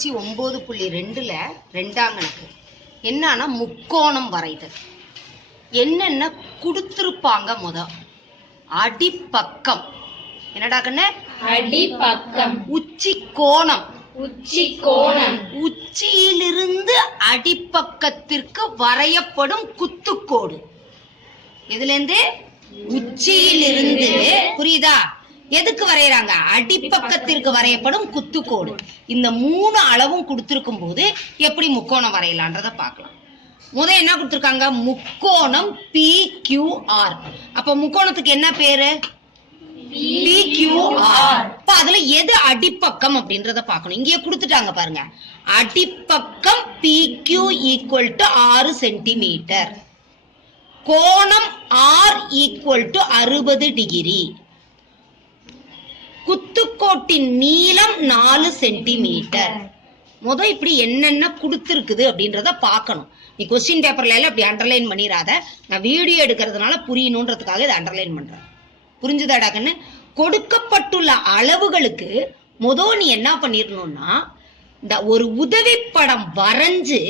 9.2ல ரெண்டாம் கணக்கு என்னன்னா முக்கோணம் வரைதல். என்னென்ன கொடுத்திருப்பாங்க? அடிப்பக்கம் என்னடா கண்ணு? அடிப்பக்கம். உச்சி கோணம். உச்சி கோணம். உச்சியிலிருந்து அடிப்பக்கத்திற்கு வரையப்படும் குத்துக்கோடு. இதுல இருந்து உச்சியிலிருந்து, புரியுதா? எதுக்கு வரையறாங்க? அடிப்பக்கத்திற்கு வரையப்படும் குத்துக்கோடு. இந்த 3 அளவும் கொடுத்திருக்கும் போது எப்படி முக்கோணம் வரையலான்றத பார்க்கலாம். முதல் என்ன கொடுத்திருக்காங்க? முக்கோணம் PQR. அப்ப முக்கோணத்துக்கு என்ன பேரு? PQR. அப்ப அதுல எது அடிப்பக்கம் அப்படின்றத பார்க்கணும். இங்கே கொடுத்துட்டாங்க பாருங்க. அடிப்பக்கம் PQ = 6 சென்டிமீட்டர். கோணம் R = 60 டிகிரி. குத்துக்கோட்டின் நீளம் 4 சென்டிமீட்டர். இப்படி என்னென்ன கொடுத்துருக்குது அப்படின்றத பார்க்கணும். நீ கொஸ்டின் பேப்பர்ல எல்லாம் அப்படி அண்டர்லைன் பண்ணிடாத. நான் வீடியோ எடுக்கிறதுனால புரியணுன்றதுக்காக இதை அண்டர்லைன் பண்றேன். புரிஞ்சுதாடா கண்ணு? கொடுக்கப்பட்டுள்ள அளவுகளுக்கு நீ என்ன பண்ணிடணும்னா, இந்த ஒரு உதவி படம் வரைஞ்சு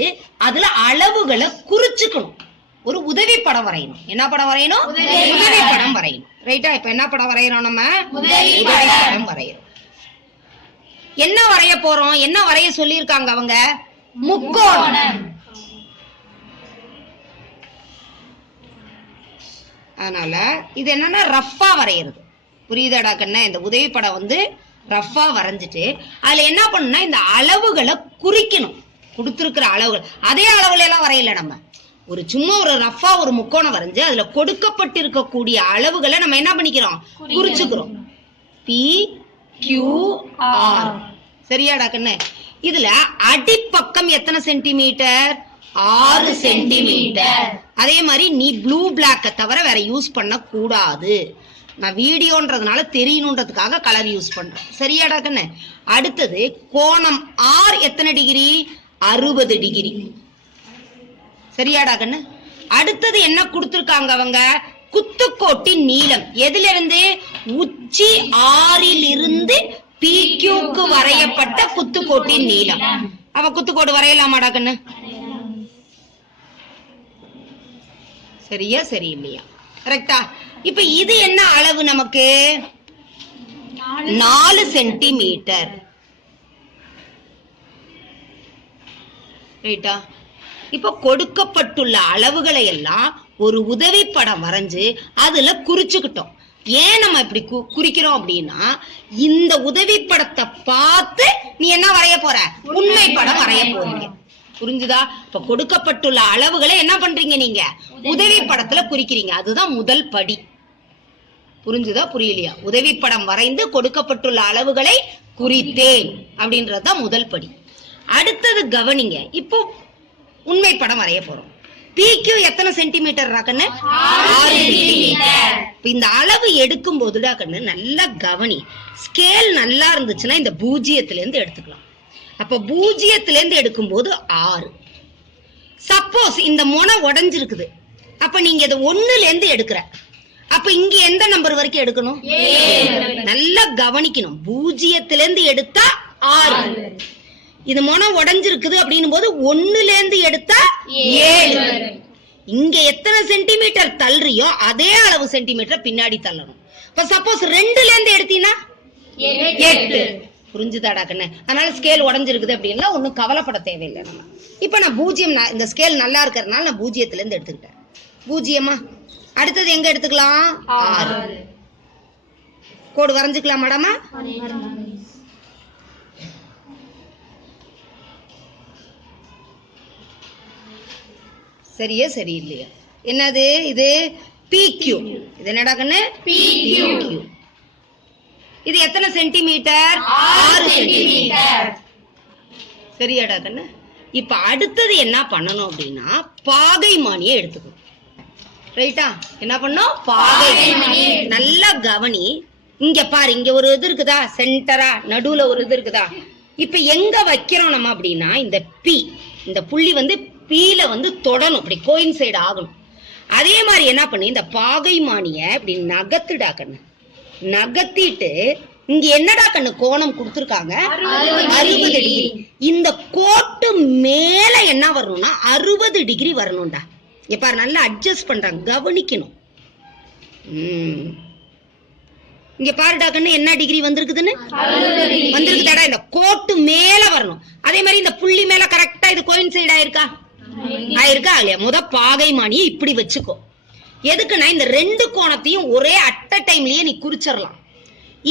அதுல அளவுகளை குறிச்சுக்கணும். ஒரு உதவி படம் வரையணும். என்ன படம் வரையணும்? உதவி படம் வரையணும். ரைட்டா? இப்ப என்ன படம் வரையறோம்? நம்ம உதவி படம் வரையறோம். என்ன வரைய போறோம்? என்ன வரைய சொல்லியிருக்காங்க அவங்க? முக்கோணம். அதனால இது என்னன்னா ரஃபா வரையறது. புரியுதாடா கண்ணா? இந்த உதவி படம் ரஃபா வரைஞ்சிட்டு அதுல என்ன பண்ணா, இந்த அளவுகளை குறிக்கணும். கொடுத்திருக்கிற அளவுகள் அதே அளவுல எல்லாம் வரையல. நம்ம சும்மா ஒரு ரஃபா ஒரு முக்கோணம் வரைஞ்சு அதுல கொடுக்கப்பட்டிருக்கக்கூடிய அளவுகளை நம்ம என்ன பண்ணிக்கிறோம்? குறிச்சுக்கிறோம். PQR. சரியாடா கண்ணு? இதுல அடிப்பக்கம் எத்தனை சென்டிமீட்டர்? 6 சென்டிமீட்டர். அதே மாதிரி நீ ப்ளூ பிளாக்க தவிர வேற யூஸ் பண்ண கூடாது. நான் வீடியோன்றதுனால தெரியணுன்றதுக்காக கலர் யூஸ் பண்றேன். சரியாடா கண்ணு? அடுத்தது கோணம் R எத்தனை டிகிரி? 60 டிகிரி. சரியாடா கண்ணு? அடுத்தது என்ன கொடுத்திருக்காங்க அவங்க? குத்துக்கோட்டின் நீளம். எதுல இருந்து? உச்சி ஆறிலிருந்து PQக்கு வரையப்பட்ட குத்துக்கோட்டின் நீளம். அவ குத்துக்கோடு வரையலாமாடா கண்ணு? சரியா சரியில்லையா? கரெக்டா? இப்ப இது என்ன அளவு நமக்கு? 4 சென்டிமீட்டர். ரைட்டா? இப்ப கொடுக்கப்பட்டுள்ள அளவுகளை எல்லாம் ஒரு உதவி படம் வரைஞ்சு அதுல குறிச்சுக்கிட்டோம். ஏன் நம்ம இப்படி குறிக்கிறோம் அப்படின்னா, இந்த உதவி படத்தை பார்த்து நீ என்ன வரைய போற? உண்மை படம் வரைய போறீங்க. புரிஞ்சுதா? இப்ப கொடுக்கப்பட்டுள்ள அளவுகளை என்ன பண்றீங்க? நீங்க உதவி படத்துல குறிக்கிறீங்க. அதுதான் முதல் படி. புரிஞ்சுதா புரியலையா? உதவி படம் வரைந்து கொடுக்கப்பட்டுள்ள அளவுகளை குறித்தேன் அப்படின்றதுதான் முதல் படி. அடுத்தது கவனிங்க. இப்போ உண்மை படம் வரைய போறோம். PQ எத்தனை சென்டிமீட்டர்? 6 சென்டிமீட்டர். இந்த அளவு எடுக்கும் போதுடா கண்ணு நல்லா கவனி. ஸ்கேல் நல்லா இருந்துச்சுன்னா இந்த 0ல இருந்து எடுத்துக்கலாம். அப்ப 0ல இருந்து எடுக்கும் போது 6. சப்போஸ் இந்த முனை உடைஞ்சிருக்குது, அப்ப நீங்க இதை 1ல இருந்து எடுக்கிற, அப்ப இங்க எந்த நம்பர் வரைக்கும் எடுக்கணும்? நல்லா கவனிக்கணும். 0ல இருந்து எடுத்தா 6. இது முனை உடைஞ்சிருக்குது அப்படின்னும் போது 1ல இருந்து எடுத்தா 7. இங்க எத்தனை சென்டிமீட்டர் தள்ளுறியோ அதே அளவு சென்டிமீட்டர் பின்னாடி தள்ளணும். இப்ப சப்போஸ் 2ல இருந்து எடுத்தீங்கன்னா 8. புரிஞ்சுதாடா கண்ணு? அதனால ஸ்கேல் உடைஞ்சிருக்குது அப்படின்னா ஒன்னும் கவலைப்பட தேவையில்லை. நம்ம இப்ப நான் 0, இந்த ஸ்கேல் நல்லா இருக்கிறதுனால நான் 0ல இருந்து எடுத்துக்கிட்டேன். 0. அடுத்தது எங்க எடுத்துக்கலாம்? 6. கோடு வரைஞ்சுக்கலாம் மேடமா? சரியா சரியில்லையா? என்னது இது? PQ. இது என்னடா கண்ணு? PQ. இது எத்தனை சென்டிமீட்டர்? 6 சென்டிமீட்டர். சரியாடா கண்ணு? இப்ப அடுத்தது என்ன பண்ணணும் அப்படின்னா, பாகைமானியை எடுத்துக்கணும். ரைட்டா? என்ன பண்ணணும்? பாகைமானி. நல்லா கவனி. இங்க பாரு, இங்க ஒரு இது இருக்குதா? சென்டரா நடுவுல ஒரு இது இருக்குதா? இப்ப எங்க வைக்கிறோம் நம்ம அப்படின்னா, இந்த P, இந்த புள்ளி Pல தொடணும். இப்படி கோயின்சைடு ஆகணும். அதே மாதிரி என்ன பண்ணி இந்த பாகைமானிய இப்படி நகர்த்துடா கண்ணு. நகர்த்திட்டு இங்க என்னடா கண்ணு கோணம் கொடுத்திருக்காங்க 60 டிகிரி. இந்த கோட்டு மேல என்ன வரணும்னா 60 டிகிரி வரணும்டா. எப்ப நல்லா அட்ஜஸ்ட் பண்றாங்க, கவனிக்கணும். இங்க பாருடா கண்ணு என்ன டிகிரி வந்திருக்குதுன்னு வந்திருக்குதாடா. இந்த கோட்டு மேல வரணும். அதே மாதிரி இந்த புள்ளி மேல கரெக்டா இது கோயின்சைட் ஆயிருக்கா ஆயிருக்கா இல்லையா? முத பாகைமானியை இப்படி வச்சுக்கோ. எதுக்குன்னா இந்த ரெண்டு கோணத்தையும் ஒரே அட்ட டைம்லயே நீ குறிச்சிடலாம்.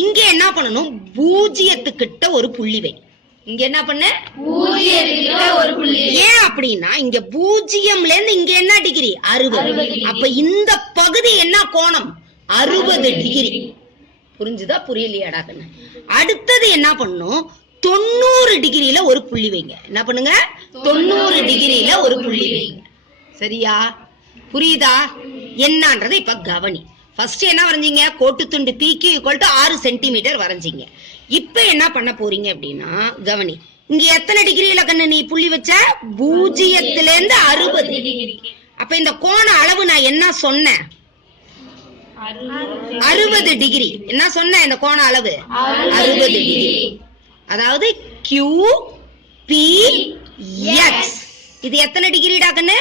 இங்க என்ன பண்ணணும், பூஜ்ஜியத்துக்கிட்ட ஒரு புள்ளி வை. இங்க என்ன பண்ண, ஒரு புள்ளி. ஏன் அப்படின்னா இங்க பூஜ்ஜியம்ல இருந்து இங்க என்ன டிகிரி 60. அப்ப இந்த பகுதி என்ன கோணம் 60 டிகிரி. புரிஞ்சுதா புரியலையாடா கண்ணு? அடுத்தது என்ன பண்ணும், 90 டிகிரியில ஒரு புள்ளி வைங்க. என்ன பண்ணுங்க, 90 டிகிரியில ஒரு புள்ளி வைங்க. சரியா புரியுதா என்னன்றதை இப்ப கவனி. ஃபர்ஸ்ட் என்ன வரைஞ்சீங்க, கோட்டு துண்டு PQ = 6 சென்டிமீட்டர் வரைஞ்சீங்க. இப்ப என்ன பண்ண போறீங்க அப்படின்னா கவனி, இங்க எத்தனை டிகிரியில கண்ணு நீ புள்ளி வச்ச, பூஜ்ஜியத்துல இருந்து 60. அப்ப இந்த கோண அளவு நான் என்ன சொன்னேன், 60 டிகிரி. என்ன சொன்ன, இந்த கோண அளவு 60 டிகிரி. அதாவது QPX இது எத்தனை டிகிரிடா கண்ணு,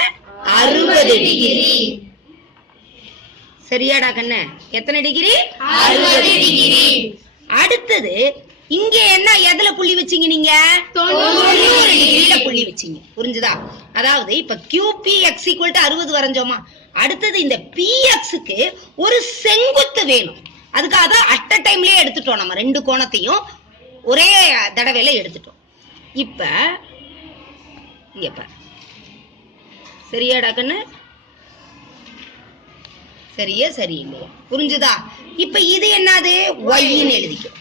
60 டிகிரி. சரியாடா கண்ணு? எத்தனை டிகிரி, 60 டிகிரி. அடுத்தது இங்க என்ன எதுல புள்ளி வச்சீங்க, நீங்க 90 டிகிரியில புள்ளி வச்சீங்க. புரிஞ்சுதா? அதாவது இப்ப QPX = 60 வரைஞ்சோமா, அடுத்தது இந்த PXக்கு ஒரு செங்குத்து வேணும். அதுக்காக தான் அட் அ டைம்லயே எடுத்துட்டோம். நம்ம ரெண்டு கோணத்தையும் ஒரே தடவையில எடுத்துட்டோம். இப்ப இங்க பாரு, சரியாடா கண்ணு? சரியா சரியில்லையா? புரிஞ்சுதா? இப்ப இது என்னது, ஒய்ன்னு எழுதிக்கும்.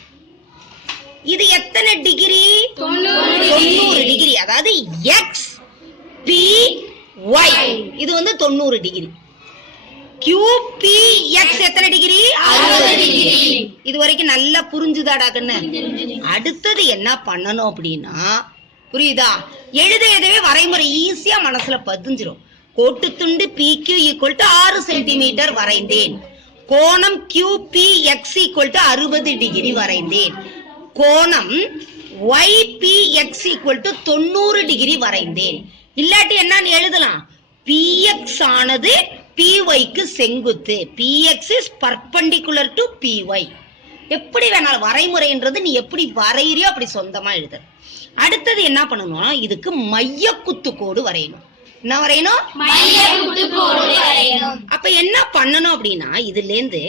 இது எத்தனை டிகிரி, 90 டிகிரி. அதாவது XPY இது வந்து 90 டிகிரி. QPX எத்தனை டிகிரி, 60 டிகிரி. இது வரைக்கும் நல்லா புரிஞ்சுதாடா கண்ணு? அடுத்தது என்ன பண்ணணும் அப்படின்னா, புரியுதா, எழுதையதவே வரைமுறை ஈஸியா மனசுல பதிஞ்சிரும். கோட்டு துண்டு PQ = 6 சென்டிமீட்டர் வரைந்தேன். கோணம் QPX = 60 டிகிரி வரைந்தேன். கோணம் YPX = 90 டிகிரி வரைந்தேன். இல்லாட்டி என்னன்னு எழுதலாம், PX ஆனது PYக்கு செங்குத்து. PX is perpendicular to PY. எப்படி வேணாலும் வரைமுறைன்றது நீ எப்படி வரையறியோ அப்படி சொந்தமா எழுத. அடுத்தது என்ன பண்ணணும்னா, இதுக்கு மைய குத்து கோடு வரையணும். என்ன வரையணும், அப்ப என்ன பண்ணணும் அப்படின்னா, இதுல இருந்து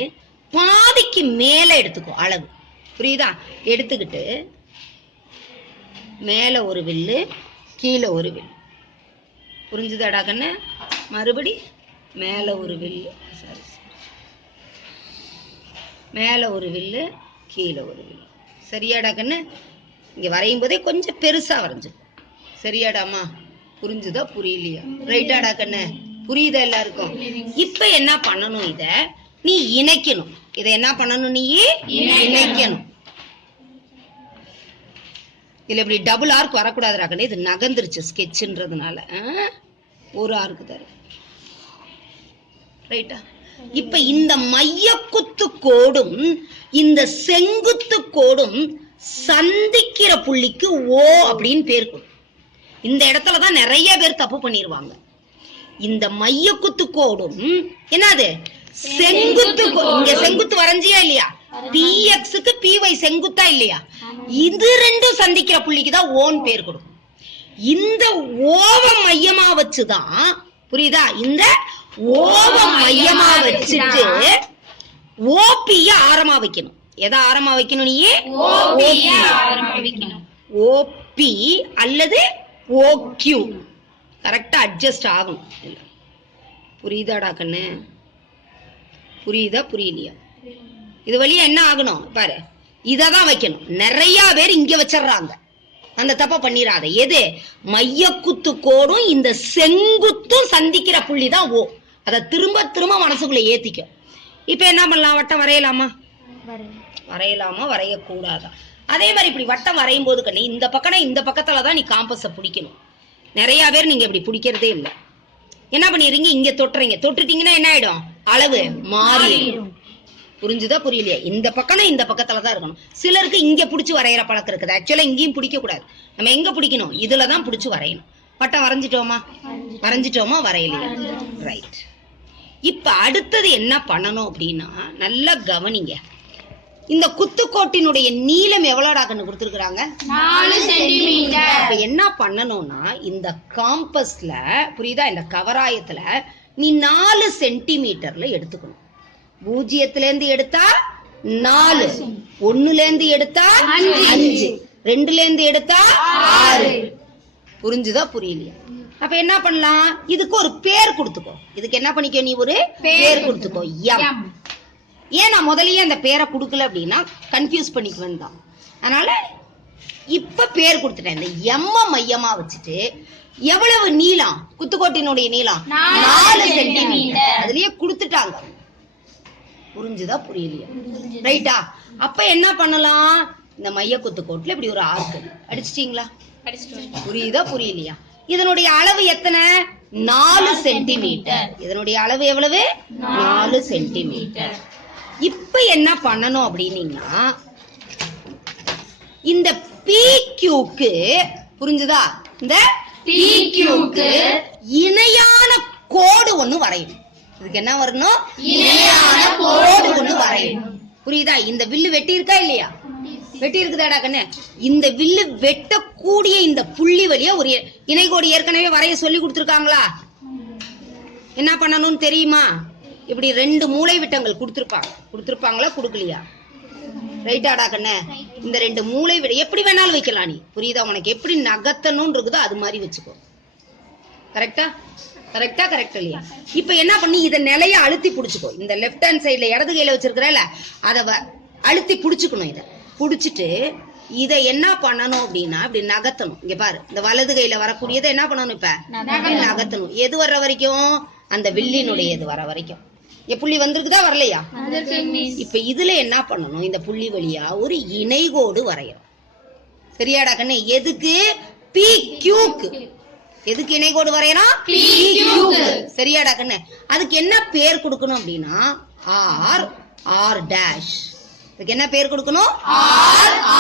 பாதிக்கு மேல எடுத்துக்கோ அளவு. புரியுதா? எடுத்துக்கிட்டு மேல ஒரு வில்லு, கீழே ஒரு வில்லு. புரிஞ்சுதாடா கண்ணு? மறுபடி மேல ஒரு வில்லு, சாரி, மேல ஒரு வில்லு, கீழே ஒரு வில்லு. சரியாடா கண்ணு? இங்க வரையும் போதே கொஞ்சம் பெருசா வரைஞ்சு. சரியாடாமா? புரிஞ்சுதா புரியலையா? ரைட்டாடா கண்ணு? புரியுதா எல்லாருக்கும்? இப்ப என்ன பண்ணணும், இத நீ இணைக்கணும். இத என்ன பண்ணணும், நீ இணைக்கணும். இதுல இப்படி டபுள் ஆர்க் வரக்கூடாதுடா கண்ணு, இது நகர்ந்துருச்சு ஸ்கெட்ச்ன்றதுனால. ஒரு ஆர்க்கு தர. ரைட்டா? இப்ப இந்த மைய குத்து கோடும் இந்த செங்குத்து கோடும் சந்திக்கிற புள்ளிக்கு O அப்படின்னு பேர். இந்த இடத்துலதான் நிறைய பேர் தப்பு பண்ணிருவாங்க. இந்த மைய குத்து கோடும் என்னது, செங்குத்து. இங்க செங்குத்து வரைஞ்சியா இல்லையா, PXக்கு PY செங்குத்தா இல்லையா, இது ரெண்டும் சந்திக்கிற புள்ளிக்குதான் ஓன்னு பேர் கொடுக்கும். இந்த ஓவ மையமா வச்சுதான், புரியுதா, இந்த ஓவ மையமா வச்சுட்டு OP ஆரமா வைக்கணும். எதை ஆரமா வைக்கணும், நீ OP அல்லது OQ கரெக்டா அட்ஜஸ்ட் ஆகணும். புரியுதாடா கண்ணு? புரியுதா புரியலையா? இது வழியா என்ன ஆகணும் பாரு, இததான் வைக்கணும். நிறைய பேர் இங்க வச்சிடறாங்க, அந்த தப்ப பண்ணிடாத. எது, மைய குத்து கோடும் இந்த செங்குத்தும் சந்திக்கிற புள்ளிதான் O. அதை திரும்ப திரும்ப மனசுக்குள்ள ஏத்திக்க. இப்ப என்ன பண்ணலாம், வட்டம் வரையலாமா, வரையலாமா, வரையக்கூடாதா? அதே மாதிரி இப்படி வட்டம் வரையும் போது கண்ணு, இந்த பக்கம் இந்த பக்கத்துலதான் நீ காம்பஸ பிடிக்கணும். நிறைய பேர் நீங்க இப்படி பிடிக்கிறதே இல்லை. என்ன பண்ணிடுறீங்க, இங்க தொட்டுறீங்க. தொட்டுட்டீங்கன்னா என்ன ஆயிடும், அளவு மாறிடும். புரிஞ்சுதா புரியலையா? இந்த பக்கம்னா இந்த பக்கத்துல தான் இருக்கணும். சிலருக்கு இங்க பிடிச்சி வரைகிற பழக்கம் இருக்குது. ஆக்சுவலா இங்கேயும் பிடிக்க கூடாது. நம்ம எங்க பிடிக்கணும்? இதுலதான் பிடிச்சி வரையணும். பட்டம் வரைஞ்சிட்டோமா வரையலையா? ரைட். இப்ப அடுத்தது என்ன பண்ணணும் அப்படின்னா, நல்லா கவனிங்க. இந்த குத்துக்கோட்டினுடைய நீளம் எவ்வளோடா கண்ணு கொடுத்துருக்காங்க? 4 சென்டிமீட்டர். அப்ப என்ன பண்ணணும்னா, இந்த காம்பஸ்ல புரியுதா, இந்த கவராயத்துல நீ 4 சென்டிமீட்டர்ல எடுத்துக்கணும். 0ல இருந்து எடுத்தா 4, 1ல இருந்து எடுத்தா 5, 2ல இருந்து எடுத்தா 6. புரிஞ்சுதா புரியலையா? அப்ப என்ன பண்ணலாம்? இதுக்கு ஒரு பேர் கொடுத்துக்கோ. இதுக்கு என்ன பண்ணிக்கோ, நீ ஒரு பேர் கொடுத்துக்கோ. எம். ஏன் நான் முதல்லயே அந்த பேரை கொடுக்கல அப்படின்னா கன்ஃபியூஸ் பண்ணிக்க வேண்டாம். அதனால இப்ப பேர் கொடுத்துட்டேன். இந்த எம்ம மையமா வச்சுட்டு எவ்வளவு நீளம்? குத்துக்கோட்டினுடைய நீளம் 4 சென்டிமீட்டர். அதுலயே கொடுத்துட்டாங்க. புரிஞ்சுதா புரியலையா? ரைட்டா? அப்ப என்ன பண்ணலாம்? இந்த மைய குத்துக்கோட்டுல இப்படி ஒரு ஆர்க் அடிச்சிட்டீங்களா? புரியுதா புரியலையா? இதனுடைய அளவு எத்தனை? 4 சென்டிமீட்டர். இதனுடைய அளவு எவ்வளவு? 4 சென்டிமீட்டர். இப்ப என்ன பண்ணணும் அப்படின்னீங்கன்னா, இந்த PQக்கு புரிஞ்சுதா, இந்த PQக்கு இணையான கோடு ஒண்ணு வரையணும். இதுக்கு என்ன வரணும்? இணையான கோடு ஒண்ணு வரையணும். புரியுதா? இந்த வில்லு வெட்டி இருக்கா இல்லையா? வெட்டி இருக்குதாடா கண்ணு? இந்த வில்லு வெட்டக்கூடிய இந்த புள்ளி வழியா ஒரு இணைகோடு ஏற்கனவே வரைய சொல்லி கொடுத்துருக்காங்களா? என்ன பண்ணணும்னு தெரியுமா? இப்படி 2 மூளை விட்டங்கள் கொடுத்துருப்பாங்களா கொடுக்கலையா? ரைட்டாடா கண்ணு? இந்த 2 மூளை விட எப்படி வேணாலும் வைக்கலாம். நீ புரியுதா? உனக்கு எப்படி நகர்த்தணும் இருக்குதோ அது மாதிரி வச்சுக்கோ. கரெக்டா கரெக்ட் இல்லையா? இப்ப என்ன பண்ணி இதை நிலைய அழுத்தி புடிச்சுக்கோ. இந்த லெப்ட் ஹேண்ட் சைட்ல இடது கையில வச்சிருக்கிறல அதை அழுத்தி புடிச்சுக்கணும். இதை புடிச்சிட்டு இதை என்ன பண்ணணும் அப்படின்னா இப்படி நகர்த்தணும். இங்க பாரு, இந்த வலது கையில வரக்கூடியதை என்ன பண்ணணும்? இப்ப நகர்த்தணும். எது வர்ற வரைக்கும்? அந்த வில்லினுடைய இது வர வரைக்கும். புள்ளி வந்திருக்குதா வரலையா? இப்ப இதுல என்ன பண்ணணும்? இந்த புள்ளி வழியா ஒரு இணைகோடு வரையணும். சரியாடா கண்ணு? எதுக்கு? PQக்கு. எதுக்கு இணைகோடு வரையறோம்? PQக்கு. சரியாடா கண்ணு? அதுக்கு என்ன பேர் கொடுக்கணும் அப்படின்னா R டேஷ். இதுக்கு என்ன பேர் கொடுக்கணும்?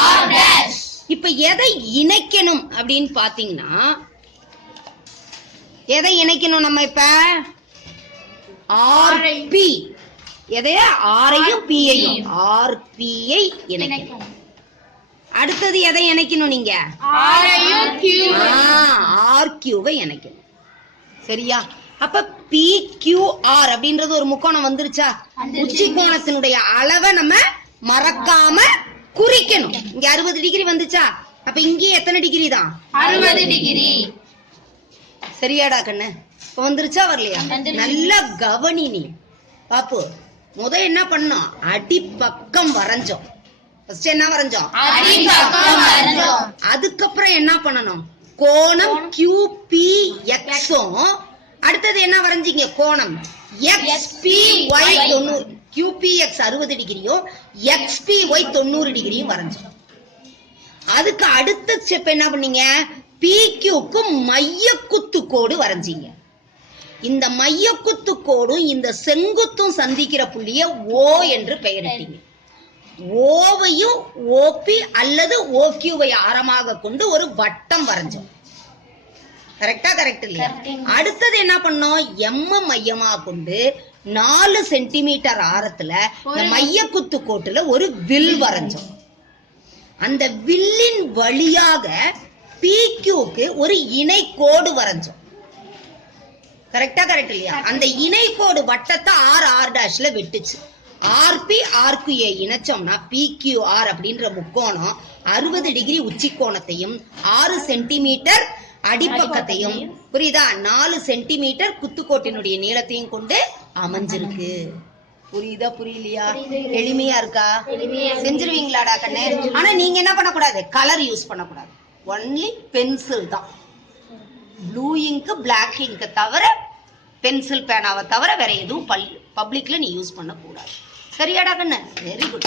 R dash. இப்ப எதை இணைக்கணும் அப்படின்னு பாத்தீங்கன்னா, எதை இணைக்கணும் நம்ம இப்ப? RP. எதைய? ஆரையும் P-ஐயும். RP-ஐ இணைக்கணும். அடுத்தது எதை இணைக்கணும்? நீங்க RQ-வை இணைக்கணும். சரியா? அப்ப PQR அப்படின்றது ஒரு முக்கோணம் வந்துருச்சா? உச்சி கோணத்தினுடைய அளவை நம்ம மறக்காம குறிக்கணும். இங்க 60 டிகிரி வந்துச்சா? அப்ப இங்க எத்தனை டிகிரி தான்? 60 டிகிரி. சரியாடா கண்ணு? இப்ப வந்துருச்சா வரலையா? நல்லா கவனி. நீ பாப்பு முத என்ன பண்ணோம்? அடிப்பக்கம் வரைஞ்சோம். என்ன வரைஞ்சோம்? அதுக்கப்புறம் என்ன பண்ணணும்? கோணம் QPX-உம் அடுத்தது என்ன வரைஞ்சீங்க? கோணம் XPY 90. QPX 60 டிகிரியும் XPY 90 டிகிரியும் வரைஞ்சோம். அதுக்கு அடுத்த ஸ்டெப் என்ன பண்ணீங்க? PQக்கு மைய குத்து கோடு வரைஞ்சீங்க. இந்த மைய குத்து கோடும் இந்த செங்குத்தும் சந்திக்கிற புள்ளிய O என்று பெயரிட்டீங்க. ஓவையும் OP அல்லது OQ-வை ஆரமாக கொண்டு ஒரு வட்டம் வரைஞ்சோம். கரெக்ட் இல்லையா? அடுத்தது என்ன பண்ணோம்? எம்ம மையமா கொண்டு 4 சென்டிமீட்டர் ஆரத்துல இந்த மைய குத்து கோட்டுல ஒரு வில் வரைஞ்சோம். அந்த வில்லின் வழியாக PQக்கு ஒரு இணை கோடு வரைஞ்சோம். கரெக்ட் இல்லையா? அந்த இணை கோடு வட்டத்தை R டேஷ்ல வெட்டுச்சு. RP RQA இணைச்சோம்னா PQR அப்படின்ற முக்கோணம் 60 டிகிரி உச்சி கோணத்தையும் 6 சென்டிமீட்டர் அடிப்பக்கத்தையும் புரியுதா 4 சென்டிமீட்டர் குத்துக்கோட்டினுடைய நீளத்தையும் கொண்டு அமைஞ்சிருக்கு. புரியுதா புரியலையா? எளிமையா இருக்கா? செஞ்சிருவீங்களாடா கண்ணு? ஆனா நீங்க என்ன பண்ணக்கூடாது? கலர் யூஸ் பண்ணக்கூடாது. ஒன்லி பென்சில் தான். ப்ளூ இங்க் பிளாக் இங்க் தவிர பென்சில் பேனாவை தவிர வேற எதுவும் பப்ளிக்ல நீ யூஸ் பண்ண கூடாது. சரியாடா கண்ணு? Very good.